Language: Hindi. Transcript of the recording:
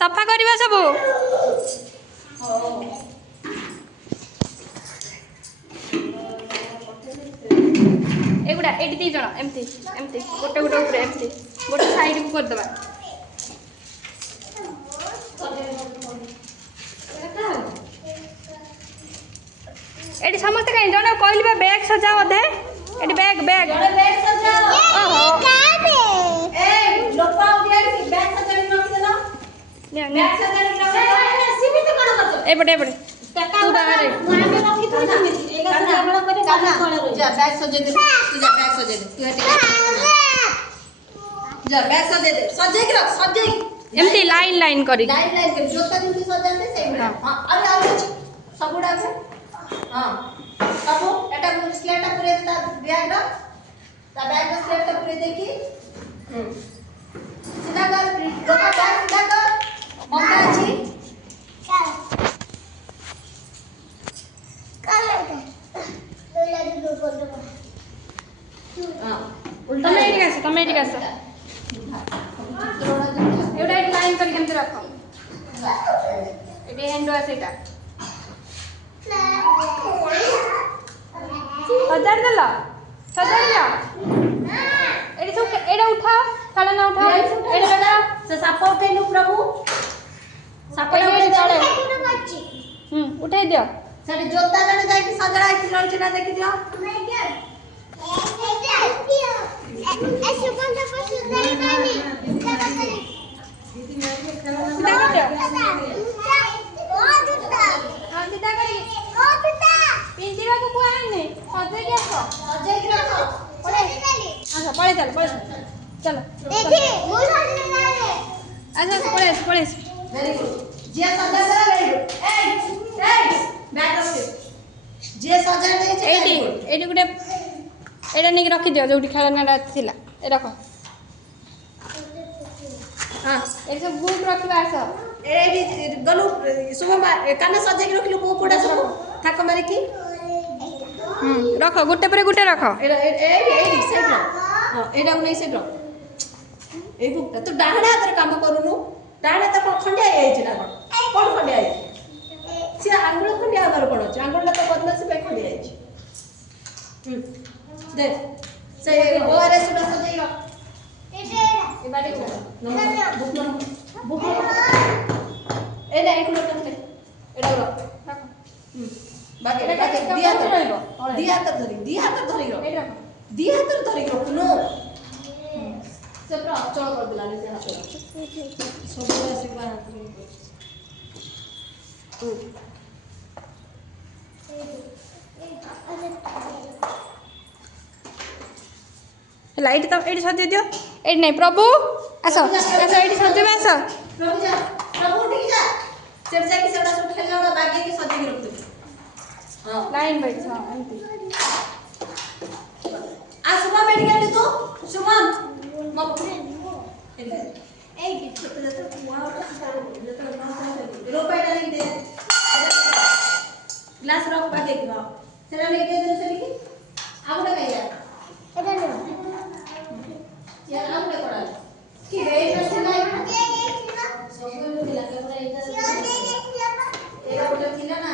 सफा करवा सब एगुड़ा ये दी जन एमती एमती गोटे गोटे ऊपर एमती गोटे साइड को करदे एटी समस्त कहीं जन कहली बैग सजा अधे एटी बैग बैग एपटे एपटे एमती लाइन लाइन करी जोता जिंती सजाते से हां अरे सबुडा से हां सबो एटा स्लेटटा पुरे ता बैग ता बैग में स्लेटटा पुरे देखी सीधा कर लोका बैग सीधा कर मम्मा अछि तमे एटी कास एटा एक लाइन कर केमते रखो एटी हैंड वाश एटा सजाड़ देला सजाड़ दिया एटी सब एटा उठाओ खाला ना उठाओ एटा बेटा से साप उठैनु प्रभु सापटा उठै तळे उठाई दियो साडे जोता जने जाई कि सजड़ा कि लड़की ना देखि दियो पड़े चल चलो अच्छा पड़े वेरी गुड जे सजा they very good A back रख जे सजा दे एटी एटी गुटे एटा नहीं रखी दियो जोटी खेलना थिला ए रखो हां ए सब बुक रखिबा आस एडी गलु शुभ काने सजा के रखलु को कोडा सब थाक मारी की रखो गुटे पर गुटे रखो एडी साइड रो हां एडा नै साइड रो ए बुकटा तू डाहडा हाथ काम करूनु डाहडा त खंडिया आइ छि ना कोन खंडिया आइ से आंगुल खंडिया आगर कोन छ आंगुल त बदमाशी पे खंडिया आइ छि दे से ओआरएस सुना सजै रो ए बारे को बुक एडा एक लोट से एडा रो रखो बाकी दिया धरी रो नो से पूरा अचल कर दिला ने से अचल सब ऐसे बाहर लाइट तो एटी सजे दियो एटी नहीं प्रभु आसो आसो एटी सजे आसो प्रभु जा प्रभु उठ जा सेट जा कि सेटा सब खेलना बागे के सजे के रख दे हां लाइन बैठ हां एंती आ सुमा बैठ गया तू सुमा मत ए रोपाई डाल दे ग्लास रख बागे के सेटा ले दे दे से की आउडा कहिया एटा ले यार आउडा करा कि रे से नहीं सब मिला के पूरा एटा एटा बोले थिला ना